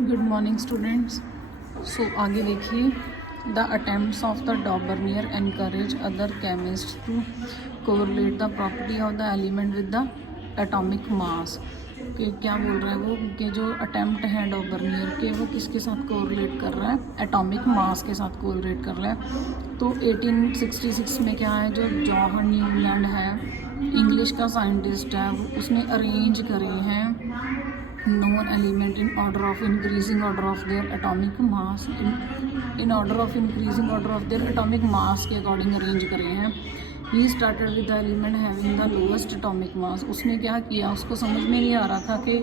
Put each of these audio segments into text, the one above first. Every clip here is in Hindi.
Good morning students. सो आगे देखिए, the attempts of the Dobereiner encourage other chemist to correlate the property of the element with the atomic mass. कि क्या बोल रहा है वो कि जो अटेम्प्ट हैं डॉबर्नियर के, वो किसके साथ कोरिलेट कर रहा है? एटॉमिक मास के साथ कोरिलेट कर रहा है। तो 1866 में क्या है, जो जॉन न्यूलैंड है, इंग्लिश का साइंटिस्ट है, उसने अरेंज करे हैं known element in order of increasing order of their atomic mass in order of increasing order of their atomic mass के अकॉर्डिंग अरेंज करे हैं। He started with the element having the lowest atomic mass. उसने क्या किया, उसको समझ में नहीं आ रहा था कि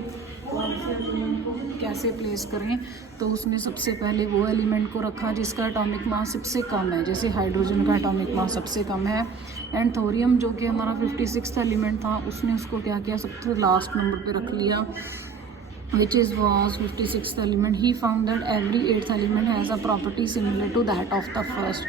कैसे प्लेस करें, तो उसने सबसे पहले वो एलिमेंट को रखा जिसका एटॉमिक मास सबसे कम है। जैसे हाइड्रोजन का एटॉमिक मास सबसे कम है, एंड थोरियम जो कि हमारा 56th एलिमेंट था, उसने उसको क्या किया, सबसे लास्ट नंबर पे रख लिया, which was 56th element. He found that every 8th element has a property similar to that of the first.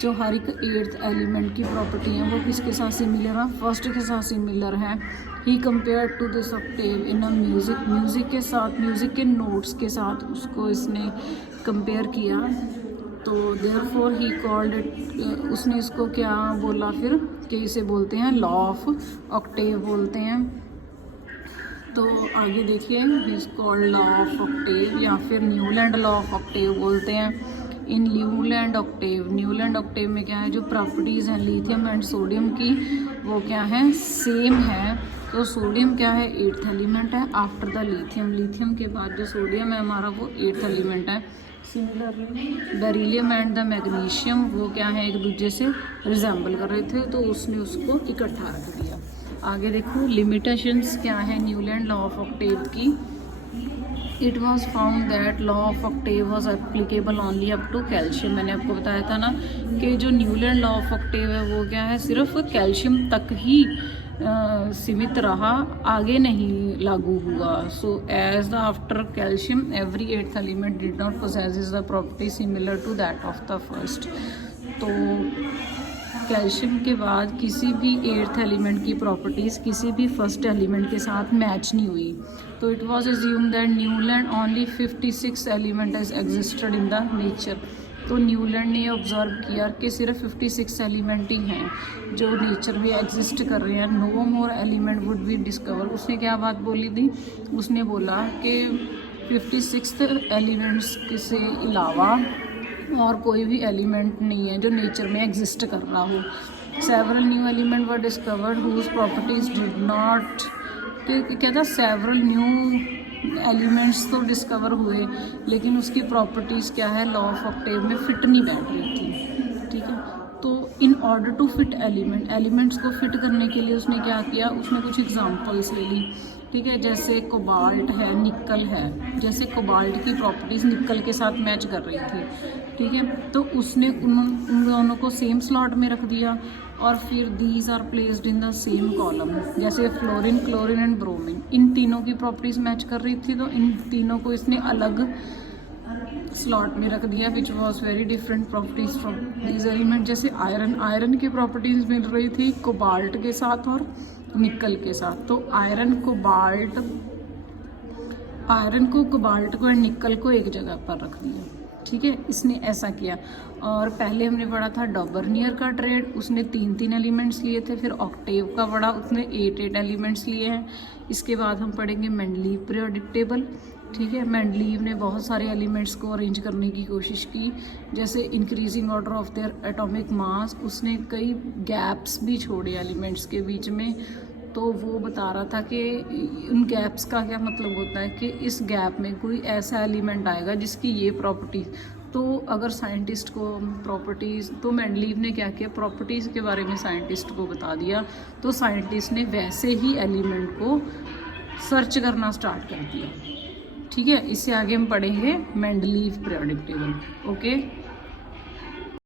जो हर एक 8th एलिमेंट की प्रॉपर्टी है वो किसके साथ सिमिलर है? फर्स्ट के साथ सिमिलर है। ही compare to this octave in a music के साथ, म्यूज़िक के नोट्स के साथ उसको इसने कंपेयर किया। तो देयरफॉर ही कॉल्ड इट, उसने इसको क्या बोला फिर कि इसे बोलते हैं लॉ ऑफ ऑक्टेव बोलते हैं। तो आगे देखिए, is called law of Octave या फिर न्यूलैंड लॉ ऑफ ऑक्टेव बोलते हैं। इन न्यूलैंड ऑक्टेव में क्या है, जो प्रॉपर्टीज़ हैं लिथियम एंड सोडियम की, वो क्या है, सेम है। तो सोडियम क्या है, 8th एलिमेंट है आफ्टर द लिथियम के बाद जो सोडियम है हमारा, वो 8th एलिमेंट है। Similarly beryllium and the magnesium, वो क्या है, एक दूसरे से रिजेंबल कर रहे थे, तो उसने उसको इकट्ठा रख दिया। आगे देखो, लिमिटेशंस क्या है न्यूलैंड लॉ ऑफ ऑक्टेव की। It was found that law of octave was applicable only up to calcium. मैंने आपको बताया था ना कि जो न्यूलैंड लॉ ऑफ ऑक्टेव है वो क्या है, सिर्फ कैल्शियम तक ही सीमित रहा, आगे नहीं लागू हुआ। So as the after calcium every 8th element did not possess the property similar to that of the first. तो कैल्शियम के बाद किसी भी 8th एलिमेंट की प्रॉपर्टीज़ किसी भी फर्स्ट एलिमेंट के साथ मैच नहीं हुई। तो it was assume that Newland only 56 element has existed in the nature. तो न्यूलैंड ने ऑब्जर्व किया कि सिर्फ 56 एलिमेंट ही हैं जो नेचर में एग्जिस्ट कर रहे हैं। No more element would be discover. उसने क्या बात बोली थी, उसने बोला कि 56 एलिमेंट्स से अलावा और कोई भी एलिमेंट नहीं है जो नेचर में एग्जिस्ट कर रहा हो। Several new element were discovered whose properties did not, क्या था, सेवरल न्यू एलिमेंट्स तो डिस्कवर हुए लेकिन उसकी प्रॉपर्टीज़ क्या है, लॉ ऑफ ऑक्टेव में फिट नहीं बैठ रही थी। ठीक है, तो in order to fit elements को फिट करने के लिए उसने क्या किया, उसने कुछ एग्जांपल्स ले ली। ठीक है, जैसे कोबाल्ट है, निकल है, जैसे कोबाल्ट की प्रॉपर्टीज़ निकल के साथ मैच कर रही थी। ठीक है, तो उसने उन दोनों को सेम स्लॉट में रख दिया, और फिर these are placed in the same column. जैसे फ्लोरीन, क्लोरीन एंड ब्रोमीन, इन तीनों की प्रॉपर्टीज़ मैच कर रही थी, तो इन तीनों को इसने अलग स्लॉट में रख दिया, which was very different properties from these element. जैसे आयरन की प्रॉपर्टीज़ मिल रही थी कोबाल्ट के साथ और निकल के साथ। तो आयरन को कोबाल्ट को एंड निकल को एक जगह पर रख दिया। ठीक है, इसने ऐसा किया। और पहले हमने पढ़ा था डॉबर्नियर का ट्रेड, उसने 3 एलिमेंट्स लिए थे। फिर ऑक्टेव का पढ़ा, उसने 8 एलिमेंट्स लिए हैं। इसके बाद हम पढ़ेंगे मेंडलीव पीरियोडिक टेबल। ठीक है, मेंडलीव ने बहुत सारे एलिमेंट्स को अरेंज करने की कोशिश की, जैसे increasing order of their atomic mass. उसने कई गैप्स भी छोड़े एलिमेंट्स के बीच में, तो वो बता रहा था कि उन गैप्स का क्या मतलब होता है कि इस गैप में कोई ऐसा एलिमेंट आएगा जिसकी ये प्रॉपर्टी। तो अगर साइंटिस्ट को प्रॉपर्टीज़, तो मेंडलीव ने क्या किया, प्रॉपर्टीज़ के बारे में साइंटिस्ट को बता दिया, तो साइंटिस्ट ने वैसे ही एलिमेंट को सर्च करना स्टार्ट कर दिया। ठीक है, इससे आगे हम पढ़ेंगे मेंडलीव पीरियोडिक टेबल। ओके।